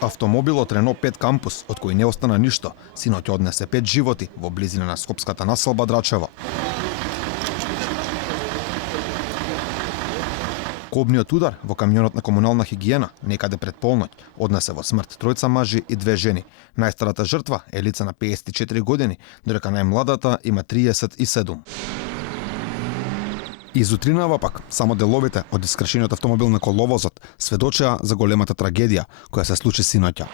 Автомобилот Рено 5 Кампус, од кој не остана ништо, синоќа однесе 5 животи во близина на скопската населба Драчево. Кобниот удар во камионот на комунална хигиена некаде пред полноќ однесе во смрт тројца мажи и 2 жени. Најстарата жртва е лице на 54 години, додека најмладата има 37. Изутринава пак, само деловите од искршениот автомобил на коловозот сведочеа за големата трагедија која се случи синоќа.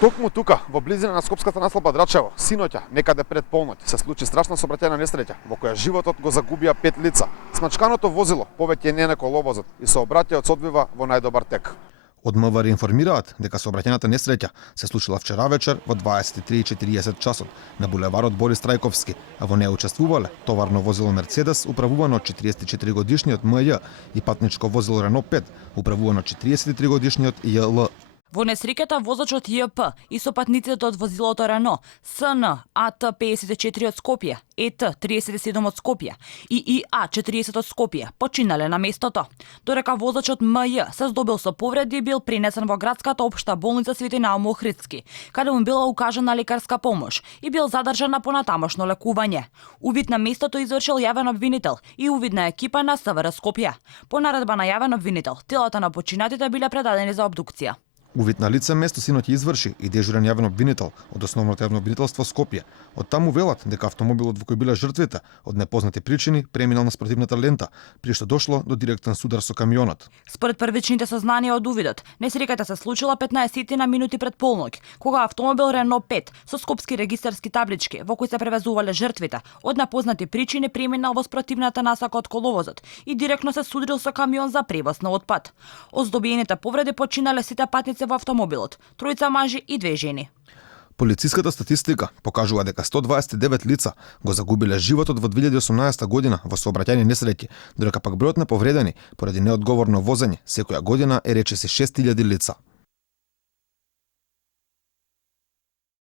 Токму тука, во близина на скопската населба Драчево, синоќа, некаде пред полноќ, се случи страшна сообраќајна несреќа, во која животот го загубија 5 лица. Смачканото возило повеќе не на коловозот и сообраќајот се одвива во најдобар тек. Од МВР информираат дека сообраќајната несреќа се случила вчера вечер во 23:40 часот на булеварот Борис Трајковски, а во неја учествувале товарно возило Мерцедес управувано од 44 годишниот МЈ и патничко возило Рено 5 управувано од 43 годишниот ЈЛ. Во несреќата возачот ЈП и сопатниците од возилото Рено СН АТ 54 од Скопје, ЕТ 37 од Скопје и ИА 40 од Скопје починале на местото, додека возачот МЈ се здобил со повреди и бил принесен во градската општа болница Свети Наум Охридски, каде му била укажана лекарска помош и бил задржан на понатамошно лекување. Увид на местото извршил јавен обвинител и увидна екипа на СВР Скопје. По наредба на јавен обвинител, телата на починатите биле предадени за обдукција. Увид на лице место синоќа изврши и дежурен јавен обвинител од Основното јавно обвинителство Скопје. Од таму велат дека автомобилот во кој биле жртвите од непознати причини преминал на спортивната лента, при што дошло до директен судар со камионот. Според првичните сознанија од увидот, несреќата се случила 15 на минути пред полноќ, кога автомобил Рено 5 со скопски регистарски таблички во кои се превезувале жртвите од непознати причини преминал во спротивната насока од коловозот и директно се судрил со камион за превоз на отпад. Оздобиените повреди починале сите патници во автомобилот, тројца мажи и 2 жени. Полициската статистика покажува дека 129 лица го загубиле животот во 2018 година во сообраќајни несреќи, додека пак бројот на повредени поради неодговорно возење секоја година е речиси 6000 лица.